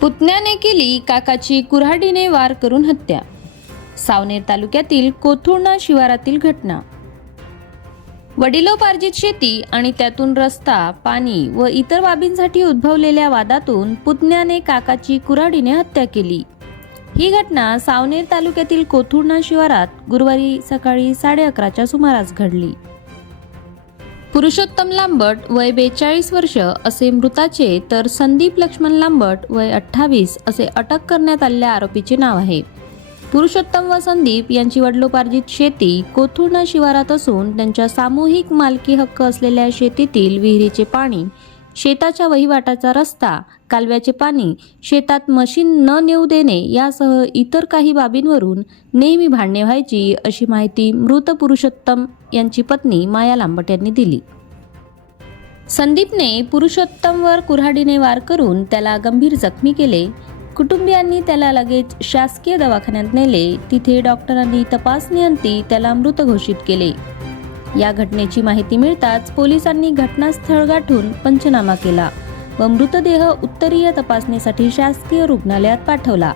पुतण्याने केली काकाची कुऱ्हाडीने वार करून हत्या. सावनेर तालुक्यातील कोथुर्णा शिवारातील घटना. वडिलोपार्जित शेती आणि त्यातून रस्ता पाणी व इतर बाबींसाठी उद्भवलेल्या वादातून पुतण्याने काकाची कुऱ्हाडीने हत्या केली. ही घटना सावनेर तालुक्यातील कोथुर्णा शिवारात गुरुवारी सकाळी साडे अकराच्या सुमारास घडली. पुरुषोत्तम लांबट वय बेचाळीस वर्ष असे मृताचे तर संदीप लक्ष्मण लांबट वय अठ्ठावीस असे अटक करण्यात आलेल्या आरोपीचे नाव आहे. पुरुषोत्तम व संदीप यांची वडिलोपार्जित शेती कोथुर्णा शिवारात असून त्यांच्या सामूहिक मालकी हक्क असलेल्या शेतीतील विहिरीचे पाणी शेताच्या वहिवाटाचा रस्ता कालव्याचे पाणी शेतात मशीन न नेऊ देणे यासह इतर काही बाबींवरून नेहमी भांडणे व्हायची अशी माहिती मृत पुरुषोत्तम यांची पत्नी माया लांबट यांनी दिली. संदीपने पुरुषोत्तमवर कुऱ्हाडीने वार करून त्याला गंभीर जखमी केले. कुटुंबियांनी त्याला लगेच शासकीय दवाखान्यात नेले. तिथे डॉक्टरांनी तपासणीअंती त्याला मृत घोषित केले. या घटनेची माहिती मिळताच पोलिसांनी घटनास्थळ गाठून पंचनामा केला व मृतदेह उत्तरीय तपासणीसाठी शासकीय रुग्णालयात पाठवला.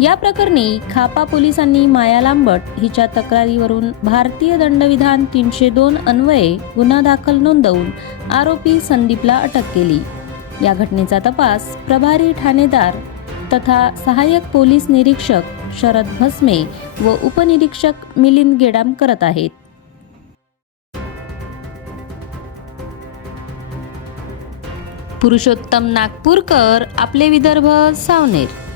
या प्रकरणी खापा पोलिसांनी माया लांबट हिच्या तक्रारीवरून भारतीय दंडविधान तीनशे दोन अन्वये गुन्हा दाखल नोंदवून आरोपी संदीपला अटक केली. या घटनेचा तपास प्रभारी ठाणेदार तथा सहाय्यक पोलीस निरीक्षक शरद भस्मे व उपनिरीक्षक मिलिंद गेडाम करत आहेत. पुरुषोत्तम नागपूरकर आपले विदर्भ सावनेर.